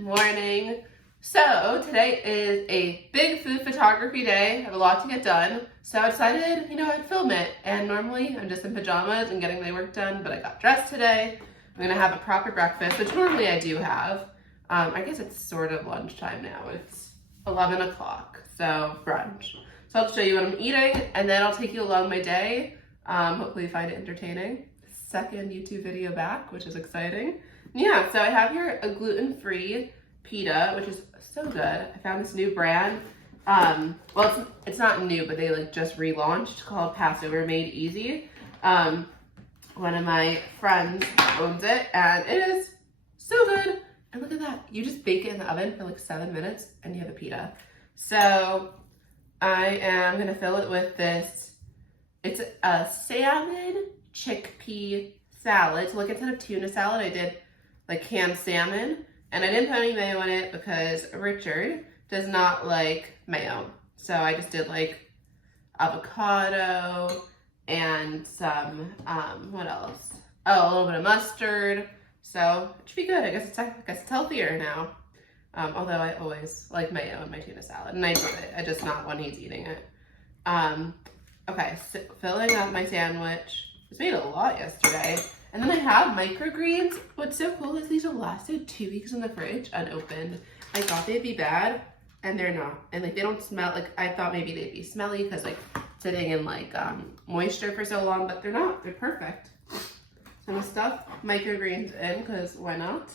Good morning. So today is a big food photography day. I have a lot to get done. So I decided, I'd film it. And normally I'm just in pajamas and getting my work done, but I got dressed today. I'm gonna have a proper breakfast, which normally I do have. I guess it's sort of lunchtime now. It's 11 o'clock, so brunch. So I'll show you what I'm eating and then I'll take you along my day. Hopefully you find it entertaining. Second YouTube video back, which is exciting. Yeah, so I have here a gluten-free pita, which is so good. I found this new brand. Well, it's not new, but they just relaunched, called Passover Made Easy. One of my friends owns it, and it is so good. And look at that. You just bake it in the oven for 7 minutes, and you have a pita. So I am gonna fill it with this. It's a salmon chickpea salad. So instead of tuna salad, I did canned salmon, and I didn't put any mayo in it because Richard does not like mayo. So I just did avocado and some, what else? Oh, a little bit of mustard. So it should be good. I guess it's healthier now. Although I always like mayo in my tuna salad, and I love it. I just not when he's eating it. Okay, so filling up my sandwich. I made a lot yesterday. And then I have microgreens. What's so cool is these have lasted 2 weeks in the fridge unopened. I thought they'd be bad, and they're not. And they don't smell, I thought maybe they'd be smelly because sitting in moisture for so long, but they're not. They're perfect. So I'm gonna stuff microgreens in because why not?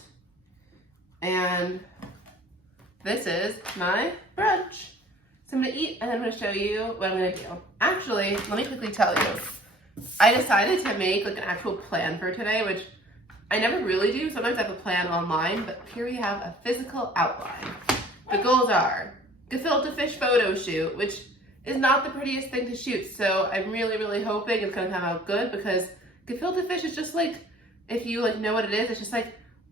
And this is my brunch. So I'm gonna eat and I'm gonna show you what I'm gonna do. Actually, let me quickly tell you. I decided to make an actual plan for today, which I never really do. Sometimes I have a plan online, but here we have a physical outline. The goals are gefilte fish photo shoot, which is not the prettiest thing to shoot. So I'm really, really hoping it's gonna come out good because gefilte fish is just if you know what it is, it's just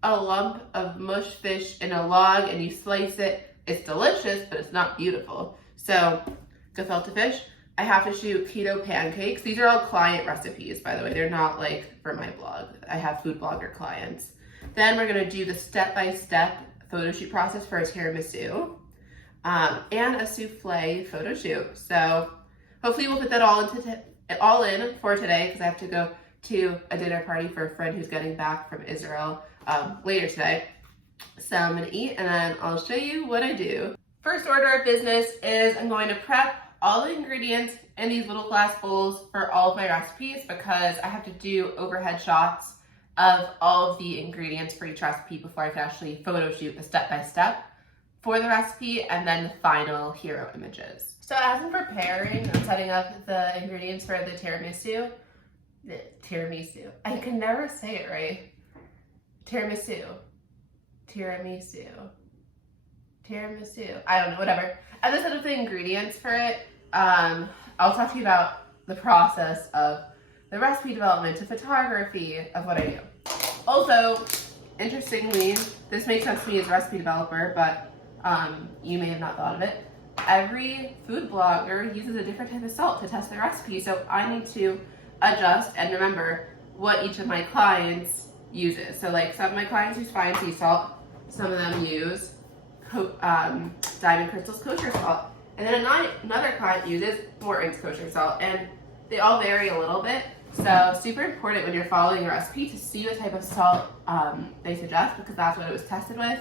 a lump of mush fish in a log and you slice it. It's delicious, but it's not beautiful. So gefilte fish. I have to shoot keto pancakes. These are all client recipes, by the way. They're not for my blog. I have food blogger clients. Then we're gonna do the step-by-step photo shoot process for a tiramisu and a souffle photo shoot. So hopefully we'll put that all in for today because I have to go to a dinner party for a friend who's getting back from Israel later today. So I'm gonna eat and then I'll show you what I do. First order of business is I'm going to prep all the ingredients in these little glass bowls for all of my recipes because I have to do overhead shots of all of the ingredients for each recipe before I can actually photo shoot the step-by-step for the recipe and then the final hero images. So as I'm preparing and setting up the ingredients for the tiramisu, I can never say it right. Tiramisu. I don't know, whatever. As I set up the ingredients for it, I'll talk to you about the process of the recipe development to photography of what I do. Also, interestingly, this makes sense to me as a recipe developer, but you may have not thought of it. Every food blogger uses a different type of salt to test their recipe, so I need to adjust and remember what each of my clients uses. So some of my clients use fine sea salt, some of them use Diamond Crystal's kosher salt. And then another client uses Morton's kosher salt, and they all vary a little bit. So super important when you're following a recipe to see what type of salt they suggest because that's what it was tested with.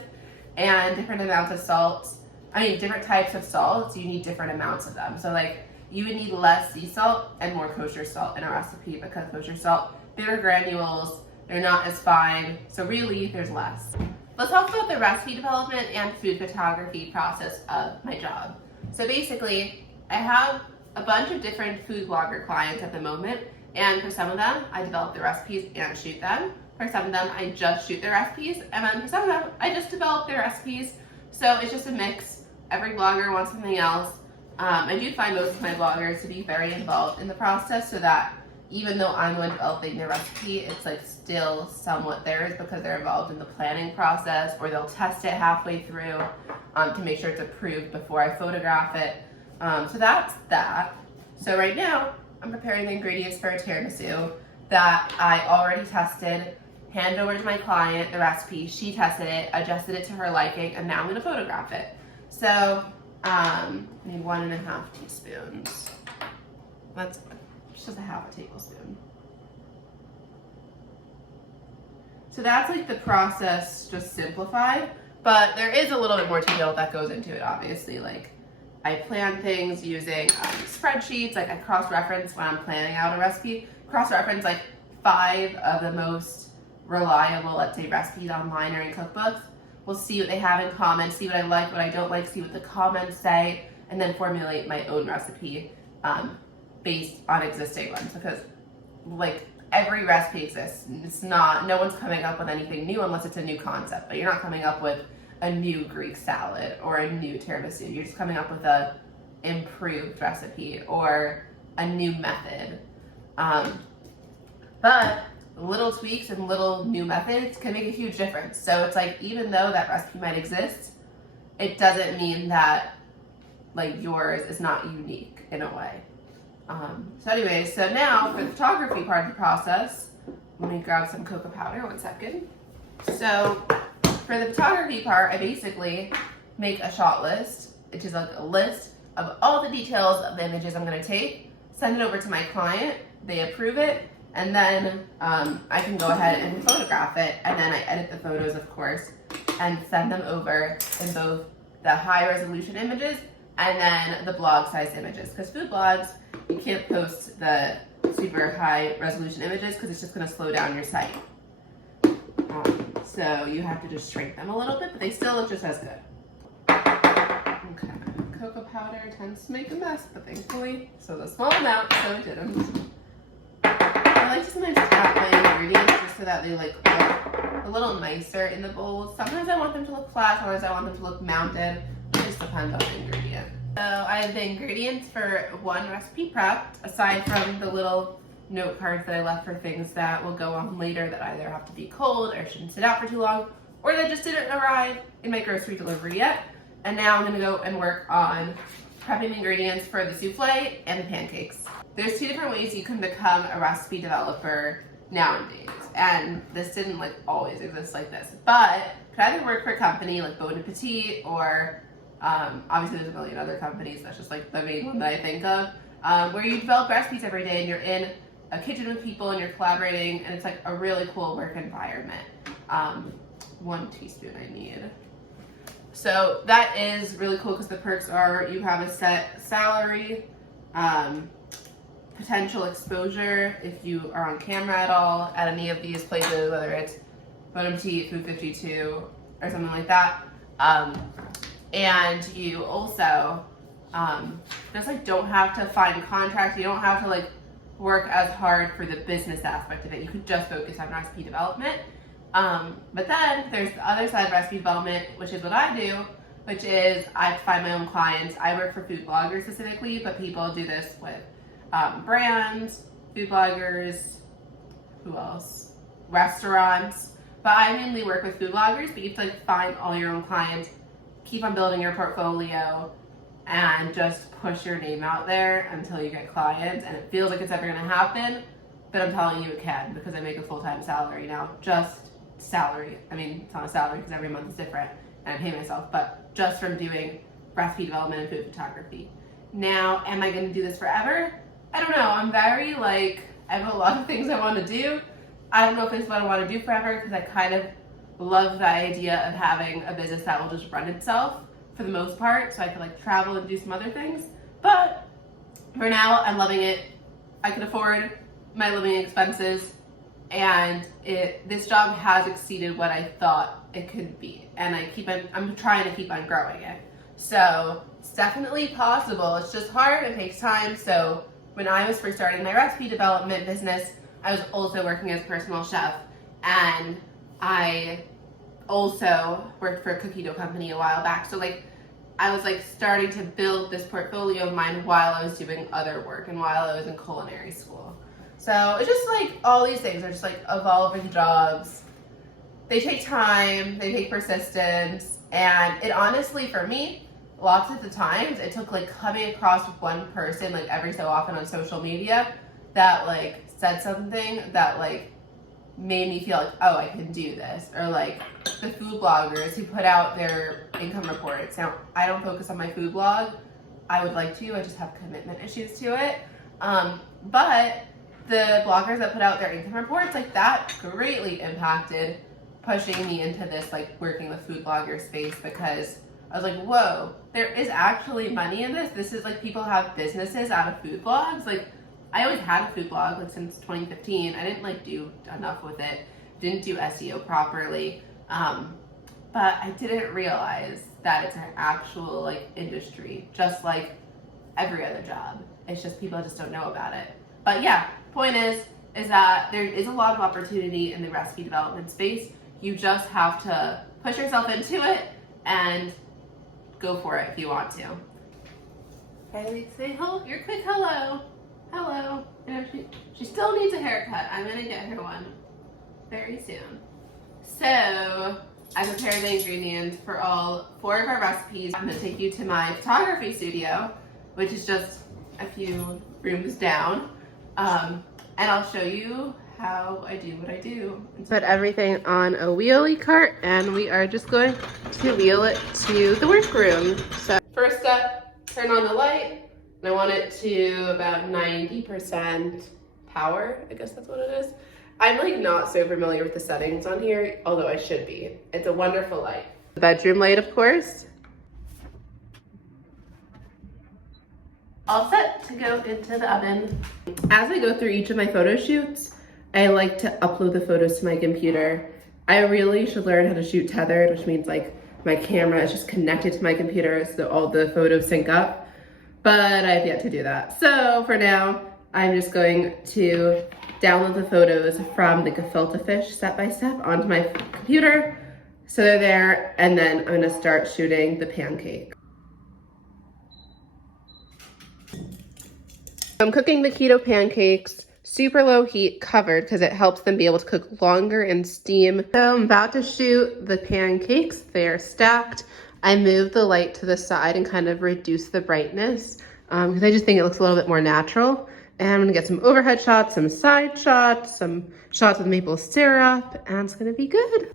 And different amounts of salt, different types of salts, you need different amounts of them. So you would need less sea salt and more kosher salt in a recipe because kosher salt, bigger granules, they're not as fine. So really there's less. Let's talk about the recipe development and food photography process of my job. So basically, I have a bunch of different food blogger clients at the moment, and for some of them, I develop the recipes and shoot them. For some of them, I just shoot their recipes, and then for some of them, I just develop their recipes. So it's just a mix. Every blogger wants something else. I do find most of my bloggers to be very involved in the process so that even though I'm the one developing their recipe, it's still somewhat theirs because they're involved in the planning process, or they'll test it halfway through to make sure it's approved before I photograph it. So that's that. So right now, I'm preparing the ingredients for a tiramisu that I already tested hand over to my client the recipe. She tested it, adjusted it to her liking, and now I'm gonna photograph it. So, I need 1.5 teaspoons. That's just a half a tablespoon. So that's like the process just simplified, but there is a little bit more detail that goes into it, obviously. Like, I plan things using spreadsheets. Like, I cross-reference when I'm planning out a recipe, cross-reference like 5 of the most reliable, let's say, recipes online or in cookbooks. We'll see what they have in common, see what I like, what I don't like, see what the comments say, and then formulate my own recipe based on existing ones. Because, like, every recipe exists. It's not, no one's coming up with anything new unless it's a new concept, but you're not coming up with a new Greek salad or a new tiramisu. You're just coming up with a improved recipe or a new method. But little tweaks and little new methods can make a huge difference. So it's like, even though that recipe might exist, it doesn't mean that like yours is not unique in a way. So anyways, so now for the photography part of the process, let me grab some cocoa powder, 1 second. So for the photography part, I basically make a shot list, which is like a list of all the details of the images I'm gonna take, send it over to my client, they approve it, and then I can go ahead and photograph it, and then I edit the photos, of course, and send them over in both the high resolution images and then the blog sized images. Because food blogs, you can't post the super high resolution images because it's just going to slow down your site. So you have to just shrink them a little bit, but they still look just as good. Okay, cocoa powder tends to make a mess, but thankfully, so the small amount, so it didn't. I like to sometimes tap my ingredients just so that they like look a little nicer in the bowls. Sometimes I want them to look flat, sometimes I want them to look mounted. It just depends on the ingredient. So I have the ingredients for one recipe prepped, aside from the little note cards that I left for things that will go on later that either have to be cold or shouldn't sit out for too long, or that just didn't arrive in my grocery delivery yet. And now I'm gonna go and work on prepping the ingredients for the souffle and the pancakes. There's 2 different ways you can become a recipe developer nowadays, and this didn't like always exist like this, but you could either work for a company like Bon Appetit, or obviously there's a million other companies, that's just like the main one that I think of, where you develop recipes every day and you're in a kitchen with people and you're collaborating, and it's like a really cool work environment. 1 teaspoon I need. So that is really cool because the perks are you have a set salary, potential exposure if you are on camera at all at any of these places, whether it's Bon Appetit, Food 52, or something like that. And you also just like don't have to find contracts. You don't have to like work as hard for the business aspect of it. You could just focus on recipe development. But then there's the other side of recipe development, which is what I do, which is I find my own clients. I work for food bloggers specifically, but people do this with brands, food bloggers, who else? Restaurants. But I mainly work with food bloggers, but you have to like find all your own clients, keep on building your portfolio, and just push your name out there until you get clients. And it feels like it's never gonna happen, but I'm telling you it can, because I make a full-time salary now. Just salary. I mean, it's not a salary because every month is different and I pay myself, but just from doing recipe development and food photography. Now, am I gonna do this forever? I don't know. I'm very like, I have a lot of things I want to do. I don't know if this is what I want to do forever, because I kind of love the idea of having a business that will just run itself for the most part, so I can like travel and do some other things. But for now, I'm loving it. I can afford my living expenses, and this job has exceeded what I thought it could be, and I'm trying to keep on growing it. So it's definitely possible. It's just hard. It takes time. So when I was first starting my recipe development business, I was also working as a personal chef, and I also worked for a cookie dough company a while back. So like I was like starting to build this portfolio of mine while I was doing other work and while I was in culinary school. So it's just like all these things are just like evolving jobs. They take time, they take persistence, and it honestly, for me, lots of the times it took like coming across one person like every so often on social media that like said something that like made me feel like, oh, I can do this. Or like the food bloggers who put out their income reports. Now, I don't focus on my food blog. I would like to, I just have commitment issues to it. But the bloggers that put out their income reports, like that greatly impacted pushing me into this like working with food blogger space, because I was like, whoa, there is actually money in this. This is like people have businesses out of food blogs. Like I always had a food blog like since 2015. I didn't like do enough with it. Didn't do SEO properly. But I didn't realize that it's an actual like industry, just like every other job. It's just people just don't know about it. But yeah, point is that there is a lot of opportunity in the recipe development space. You just have to push yourself into it and go for it if you want to. Kylie, say hello, your quick hello. Hello. And she still needs a haircut. I'm gonna get her one very soon. So I prepared the ingredients for all 4 of our recipes. I'm gonna take you to my photography studio, which is just a few rooms down. And I'll show you how I do what I do. Put everything on a wheelie cart and we are just going to wheel it to the workroom. So first step, turn on the light. And I want it to about 90% power. I guess that's what it is. I'm like not so familiar with the settings on here, although I should be. It's a wonderful light. The bedroom light, of course. All set to go into the oven. As I go through each of my photo shoots, I like to upload the photos to my computer. I really should learn how to shoot tethered, which means like my camera is just connected to my computer so all the photos sync up, but I have yet to do that. So for now, I'm just going to download the photos from the gefilte fish step by step onto my computer. So they're there, and then I'm gonna start shooting the pancake. I'm cooking the keto pancakes, super low heat, covered, because it helps them be able to cook longer in steam. So I'm about to shoot the pancakes. They're stacked. I moved the light to the side and kind of reduced the brightness because I just think it looks a little bit more natural. And I'm gonna get some overhead shots, some side shots, some shots with maple syrup, and it's gonna be good.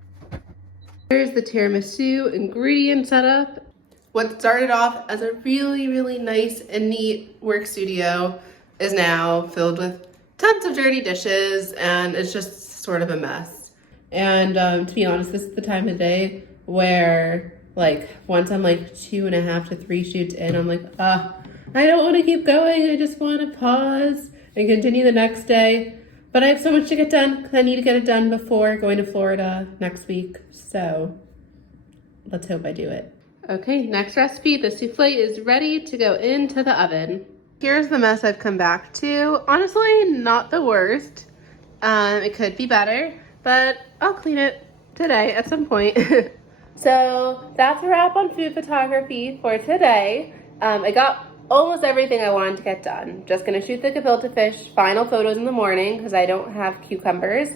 Here's the tiramisu ingredient setup. What started off as a really, really nice and neat work studio is now filled with tons of dirty dishes, and it's just sort of a mess. And to be honest, this is the time of day where like once I'm like 2.5 to 3 shoots in, I'm like, I don't want to keep going. I just want to pause and continue the next day. But I have so much to get done because I need to get it done before going to Florida next week. So let's hope I do it. Okay, next recipe. The souffle is ready to go into the oven. Here's the mess I've come back to. Honestly, not the worst. It could be better, but I'll clean it today at some point. So that's a wrap on food photography for today. I got almost everything I wanted to get done. Just gonna shoot the gefilte fish final photos in the morning because I don't have cucumbers.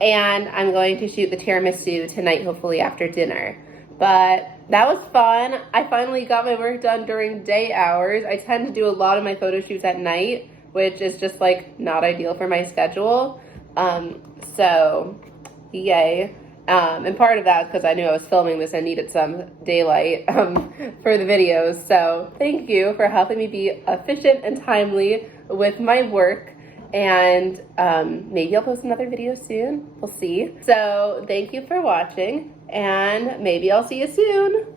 And I'm going to shoot the tiramisu tonight, hopefully after dinner. But that was fun. I finally got my work done during day hours. I tend to do a lot of my photo shoots at night, which is just like not ideal for my schedule. So yay. And part of that because I knew I was filming this and needed some daylight for the videos. So thank you for helping me be efficient and timely with my work. And maybe I'll post another video soon. We'll see. So thank you for watching, and maybe I'll see you soon.